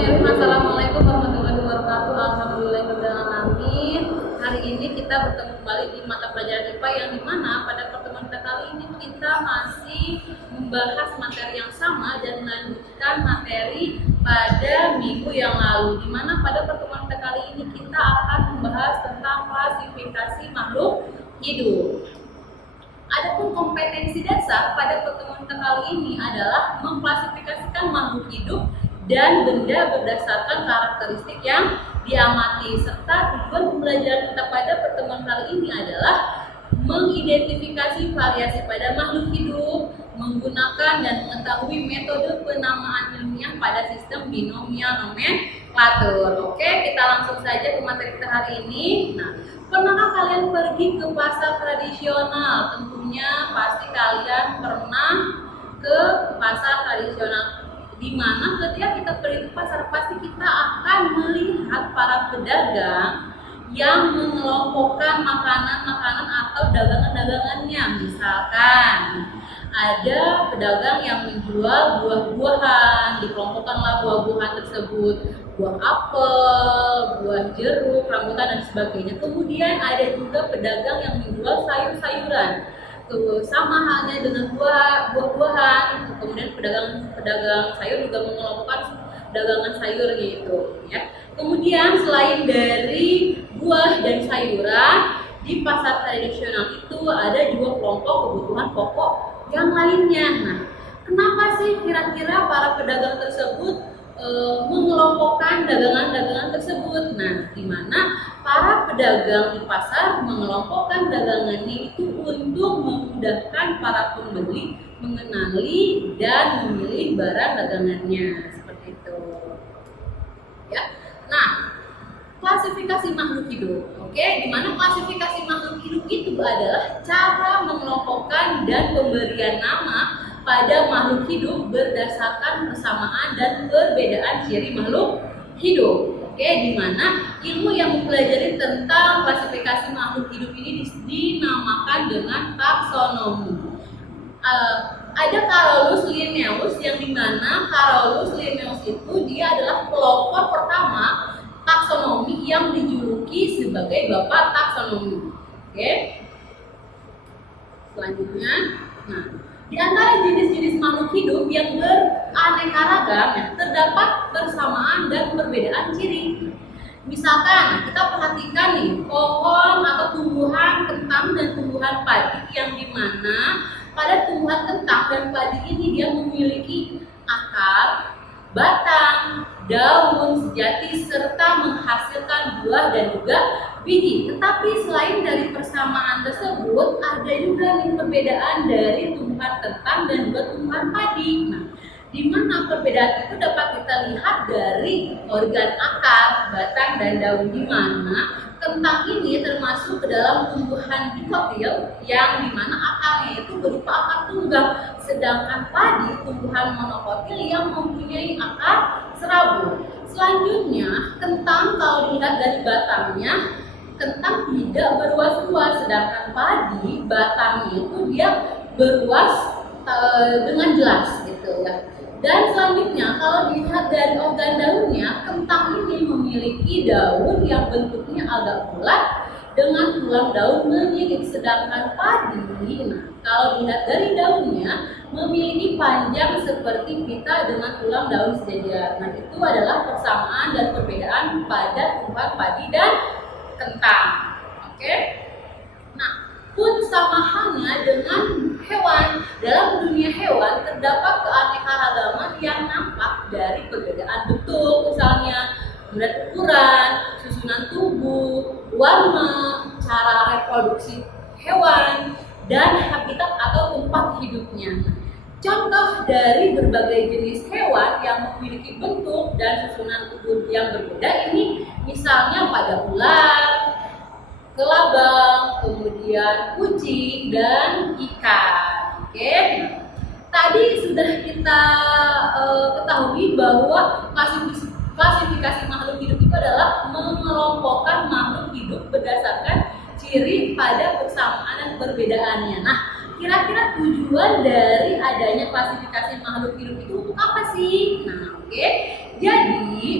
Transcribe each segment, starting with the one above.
Bismillahirrahmanirrahim. Assalamualaikum warahmatullahi wabarakatuh. Alhamdulillahirrahmanirrahim. Hari ini kita bertemu kembali di mata pelajaran IPA yang dimana pada pertemuan kita kali ini kita masih membahas materi yang sama dan melanjutkan materi pada minggu yang lalu. Dimana pada pertemuan kita kali ini kita akan membahas tentang klasifikasi makhluk hidup. Adapun kompetensi dasar pada pertemuan kita kali ini adalah mengklasifikasikan makhluk hidup dan benda berdasarkan karakteristik yang diamati, serta tujuan pembelajaran kita pada pertemuan kali ini adalah mengidentifikasi variasi pada makhluk hidup, menggunakan dan mengetahui metode penamaan ilmiah pada sistem binomial nomenklatur. Oke, kita langsung saja ke materi kita hari ini. Nah, pernahkah kalian pergi ke pasar tradisional? Tentunya pasti kalian pernah ke pasar tradisional, di mana ketika kita pergi ke pasar pasti kita akan melihat para pedagang yang mengelompokkan makanan-makanan atau dagangan-dagangannya. Misalkan ada pedagang yang menjual buah-buahan, dikelompokkanlah buah-buahan tersebut, buah apel, buah jeruk, rambutan dan sebagainya. Kemudian ada juga pedagang yang menjual sayur-sayuran, sama halnya dengan buah-buahan. Kemudian pedagang sayur juga mengelompokkan dagangan sayur gitu ya. Kemudian selain dari buah dan sayuran, di pasar tradisional itu ada juga kelompok kebutuhan pokok yang lainnya. Nah, kenapa sih kira-kira para pedagang tersebut mengelompokkan dagangan-dagangan tersebut? Nah, di mana para pedagang di pasar mengelompokkan dagangannya itu untuk memudahkan para pembeli mengenali dan memilih barang dagangannya, seperti itu. Ya. Nah, klasifikasi makhluk hidup. Oke, di mana klasifikasi makhluk hidup itu adalah cara mengelompokkan dan pemberian nama pada makhluk hidup berdasarkan persamaan dan perbedaan ciri makhluk hidup. Oke, di mana ilmu yang mempelajari tentang klasifikasi makhluk hidup ini dinamakan dengan taksonomi. Ada Carolus Linnaeus, yang dimana Carolus Linnaeus itu dia adalah pelopor pertama taksonomi yang dijuluki sebagai bapak taksonomi. Oke. Selanjutnya, nah, di antara jenis-jenis makhluk hidup yang beraneka ragam ya, terdapat persamaan dan perbedaan ciri. Misalkan kita perhatikan nih, pohon atau tumbuhan kentang dan tumbuhan padi, yang dimana pada tumbuhan kentang dan padi ini dia memiliki akar, batang, daun sejati serta menghasilkan buah dan juga biji. Tetapi selain dari persamaan tersebut, ada juga nih perbedaan dari tumbuhan kentang dan juga tumbuhan padi. Nah, di mana perbedaan itu dapat kita lihat dari organ akar, batang dan daun, di mana kentang ini termasuk ke dalam tumbuhan dikotil, yang dimana akarnya itu berupa akar tunggal, sedangkan padi tumbuhan monokotil yang mempunyai akar serabut. Selanjutnya, kentang kalau dilihat dari batangnya, kentang tidak beruas-ruas, sedangkan padi batangnya itu dia beruas dengan jelas gitu ya. Dan selanjutnya kalau dilihat dari organ daunnya, kentang ini memiliki daun yang bentuknya agak bulat dengan tulang daun menyilip, sedangkan padi, nah, kalau dilihat dari daunnya memiliki panjang seperti pita dengan tulang daun sejajar. Nah, itu adalah persamaan dan perbedaan pada tumbuhan padi dan kentang. Oke. Nah, pun sama halnya dengan hewan. Dalam dunia hewan terdapat keanekaragaman yang nampak dari perbedaan bentuk, misalnya kemudian ukuran, susunan tubuh, warna, cara reproduksi hewan, dan habitat atau tempat hidupnya. Contoh dari berbagai jenis hewan yang memiliki bentuk dan susunan tubuh yang berbeda ini misalnya pada ular, kelabang, kemudian kucing, dan ikan. Oke, tadi sudah kita ketahui bahwa klasifikasi makhluk hidup itu adalah mengelompokkan makhluk hidup berdasarkan ciri pada persamaan dan perbedaannya. Nah, kira-kira tujuan dari adanya klasifikasi makhluk hidup itu untuk apa sih? Nah, oke. Jadi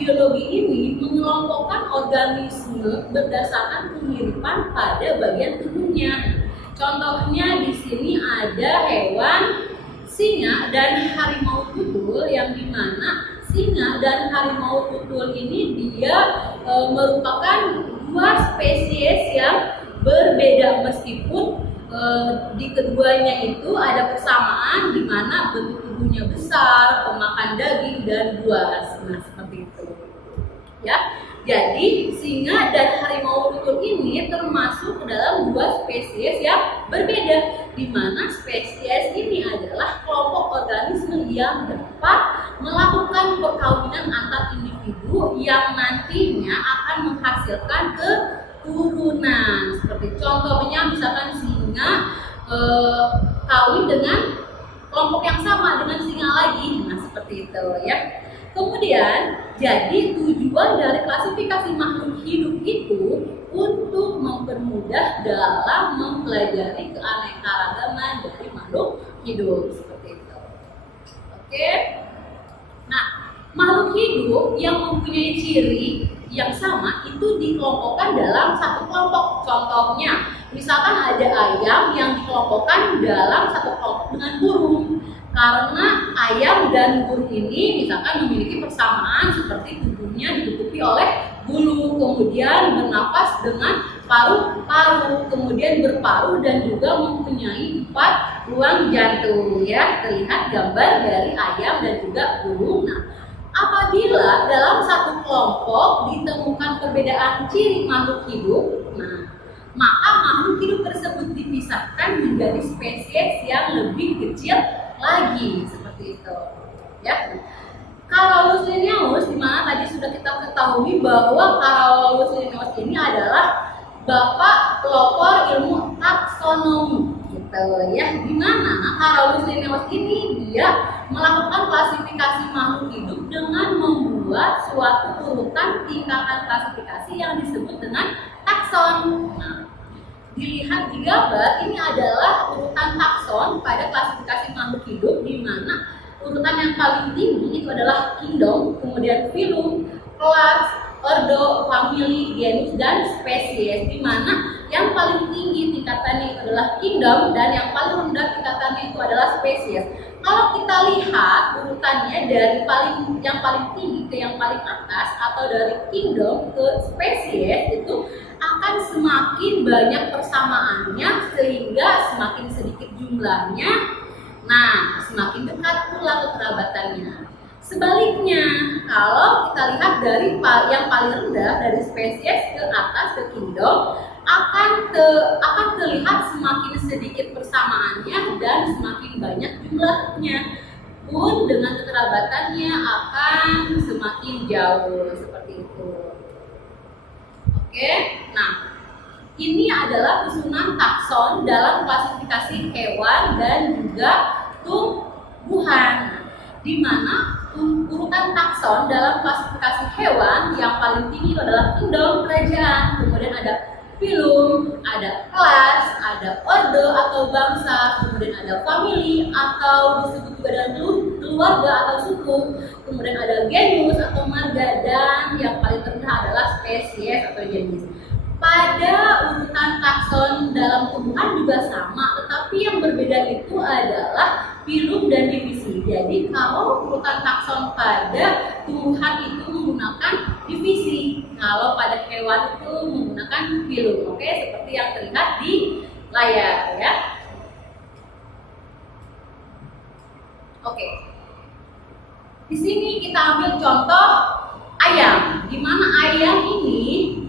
biologi ini mengelompokkan organisme berdasarkan kemiripan pada bagian tubuhnya. Contohnya di sini ada hewan singa dan harimau tutul, yang dimana singa dan harimau tutul ini dia merupakan dua spesies yang berbeda, meskipun di keduanya itu ada persamaan di mana bentuk tubuhnya besar, pemakan daging dan buas. Nah, seperti itu. Ya. Jadi, singa dan harimau tutul ini termasuk ke dalam dua spesies yang berbeda, di mana spesies ini adalah kelompok organisme yang dapat melakukan perkawinan antar individu yang nantinya akan menghasilkan keturunan. Seperti contohnya misalkan singa kawin dengan kelompok yang sama dengan singa lagi. Nah, seperti itu ya. Kemudian, jadi tujuan dari klasifikasi makhluk hidup itu untuk mempermudah dalam mempelajari keanekaragaman dari makhluk hidup, seperti itu. Oke. Nah, makhluk hidup yang mempunyai ciri yang sama itu dikelompokkan dalam satu kelompok. Contohnya, misalkan ada ayam yang dikelompokkan dalam satu kelompok dengan burung. Karena ayam dan burung ini misalkan memiliki persamaan seperti tubuhnya ditutupi oleh bulu, kemudian bernafas dengan paru-paru, kemudian berparu dan juga mempunyai 4 ruang jantung ya. Terlihat gambar dari ayam dan juga burung. Nah, apabila dalam satu kelompok ditemukan perbedaan ciri makhluk hidup, maka makhluk hidup tersebut dipisahkan menjadi spesies yang lebih kecil lagi, seperti itu ya. Carolus Linnaeus, di mana tadi sudah kita ketahui bahwa Carolus Linnaeus ini adalah bapak pelopor ilmu taksonomi gitu ya, di mana Carolus Linnaeus ini dia melakukan klasifikasi makhluk hidup dengan membuat suatu urutan tingkatan klasifikasi yang disebut dengan takson. Nah, dilihat di gambar ini adalah urutan takson pada klasifikasi makhluk hidup, di mana urutan yang paling tinggi itu adalah kingdom, kemudian phylum, kelas, ordo, family, genus dan spesies, di mana yang paling tinggi tingkatannya itu adalah kingdom dan yang paling rendah tingkatannya itu adalah spesies. Kalau kita lihat urutannya dari yang paling tinggi ke yang paling atas atau dari kingdom ke spesies itu akan semakin banyak persamaannya sehingga semakin sedikit jumlahnya. Nah, semakin dekat pula kekerabatannya. Sebaliknya, kalau kita lihat dari yang paling rendah dari spesies ke atas ke kingdom akan terlihat semakin sedikit persamaannya dan semakin banyak jumlahnya. Pun dengan kekerabatannya akan semakin jauh, seperti itu. Oke, nah ini adalah susunan takson dalam klasifikasi hewan dan juga tumbuhan, di mana urutan takson dalam klasifikasi hewan yang paling tinggi itu adalah kingdom, kerajaan, kemudian ada phylum, ada kelas, ada ordo atau bangsa, kemudian ada family atau disebut juga dengan keluarga atau suku, kemudian ada genus atau marga, dan yang paling rendah adalah spesies atau jenis. Pada urutan takson dalam tumbuhan juga sama, tetapi yang berbeda itu adalah phylum dan divisi. Jadi kalau urutan takson pada tumbuhan itu menggunakan divisi, kalau pada hewan itu menggunakan phylum. Oke, seperti yang terlihat di layar ya. Oke. Di sini kita ambil contoh ayam, di mana ayam ini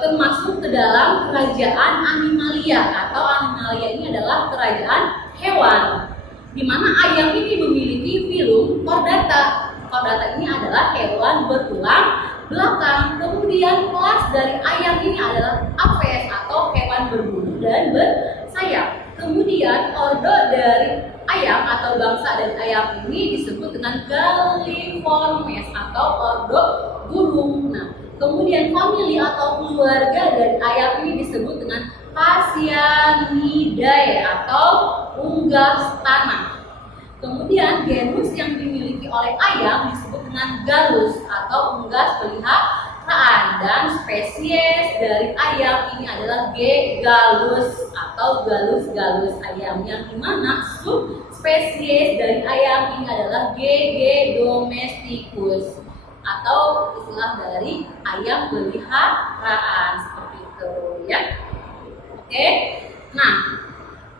termasuk ke dalam kerajaan animalia, atau animalia ini adalah kerajaan hewan, di mana ayam ini memiliki phylum Chordata. Chordata ini adalah hewan bertulang belakang. Kemudian kelas dari ayam ini adalah Apes atau hewan berbulu dan bersayap. Kemudian ordo dari ayam atau bangsa dari ayam ini disebut dengan Galliformes atau ordo burung. Nah, kemudian famili atau keluarga dari ayam ini disebut dengan Phasianidae atau unggas tanah. Kemudian genus yang dimiliki oleh ayam disebut dengan dengan galus atau unggas peliharaan, dan spesies dari ayam ini adalah G. galus atau galus ayam, yang dimana subspesies dari ayam ini adalah G. domesticus atau istilah dari ayam peliharaan, seperti itu ya. Oke. Nah,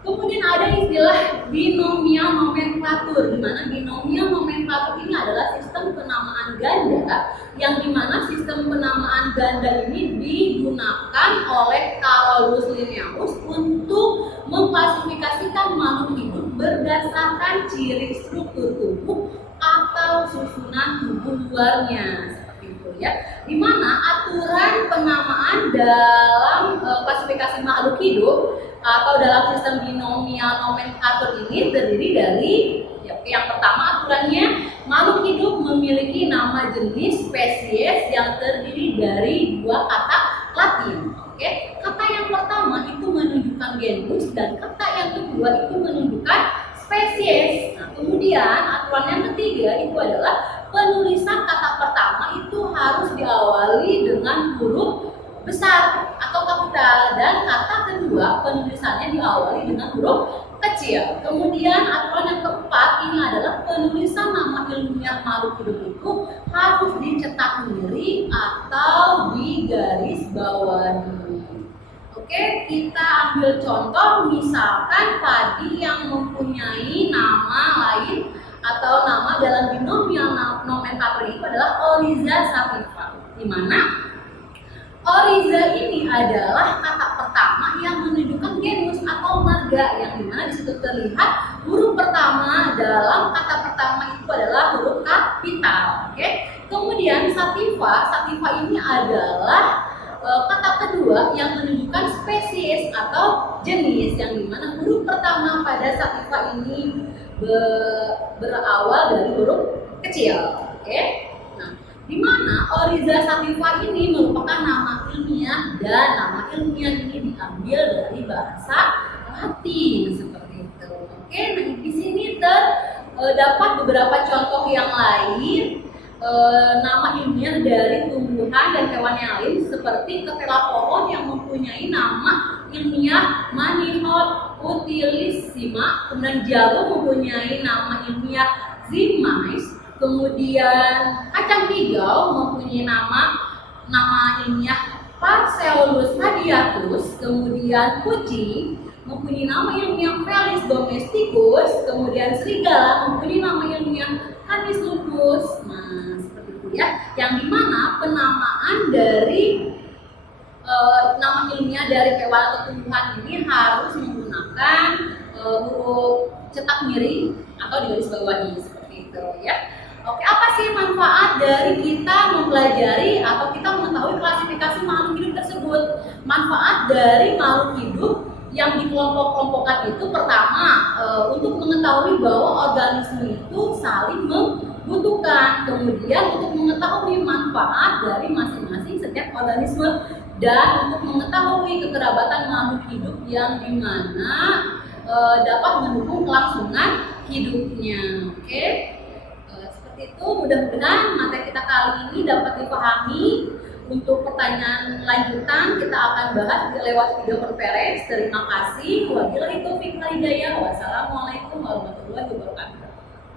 kemudian ada istilah binomial nomenklatur, di mana binomial nomenklatur ini adalah sistem penamaan ganda, yang dimana sistem penamaan ganda ini digunakan oleh Carolus Linnaeus untuk mengklasifikasikan makhluk hidup berdasarkan ciri struktur tubuh atau susunan tubuh luarnya, seperti itu ya. Di mana aturan penamaan dalam klasifikasi makhluk hidup atau dalam sistem binomial nomenklatur ini terdiri dari yang pertama, aturannya makhluk hidup memiliki nama jenis spesies yang terdiri dari dua kata Latin. Oke, kata yang pertama itu menunjukkan genus dan kata yang kedua itu menunjukkan spesies. Nah, kemudian aturan yang ketiga itu adalah penulisan kata pertama itu harus diawali dengan huruf besar atau kapital, dan kata kedua penulisannya diawali dengan huruf kecil. Kemudian aturan yang keempat ini adalah penulisan nama ilmiah makhluk hidup itu harus dicetak sendiri atau digaris bawahi. Oke, kita ambil contoh, misalkan tadi yang mempunyai nama lain atau nama dalam binomial nomenklatur itu adalah Oryza sativa, di mana Oryza ini adalah kata pertama yang menunjukkan genus atau marga, yang dimana disitu terlihat huruf pertama dalam kata pertama itu adalah huruf kapital. Oke. Kemudian sativa ini adalah kata kedua yang menunjukkan spesies atau jenis, yang dimana huruf pertama pada sativa ini berawal dari huruf kecil. Oke. Di mana Oryza sativa ini merupakan nama ilmiah, dan nama ilmiah ini diambil dari bahasa Latin, seperti itu. Oke, nah di sini terdapat beberapa contoh yang lain nama ilmiah dari tumbuhan dan hewan yang lain, seperti ketela pohon yang mempunyai nama ilmiah Manihot utilissima, kemudian jagung mempunyai nama ilmiah Zimais. Kemudian kacang hijau mempunyai nama ilmiah Pharseolus radiatus. Kemudian kucing mempunyai nama ilmiah Felis domesticus. Kemudian serigala mempunyai nama ilmiah Canis lupus. Nah, seperti itu ya. Yang dimana penamaan dari nama ilmiah dari hewan atau tumbuhan ini harus menggunakan huruf cetak miring atau digaris bawahi, seperti itu ya. Oke, apa sih manfaat dari kita mempelajari atau kita mengetahui klasifikasi makhluk hidup tersebut? Manfaat dari makhluk hidup yang dikelompok-kelompokkan itu pertama, untuk mengetahui bahwa organisme itu saling membutuhkan, kemudian untuk mengetahui manfaat dari masing-masing setiap organisme, dan untuk mengetahui kekerabatan makhluk hidup yang dimana dapat mendukung kelangsungan hidupnya. Oke. Itu mudah-mudahan materi kita kali ini dapat dipahami. Untuk pertanyaan lanjutan kita akan bahas lewat video conference. Terima kasih. Wabillahi taufiq wal hidayah. Wassalamualaikum warahmatullahi wabarakatuh.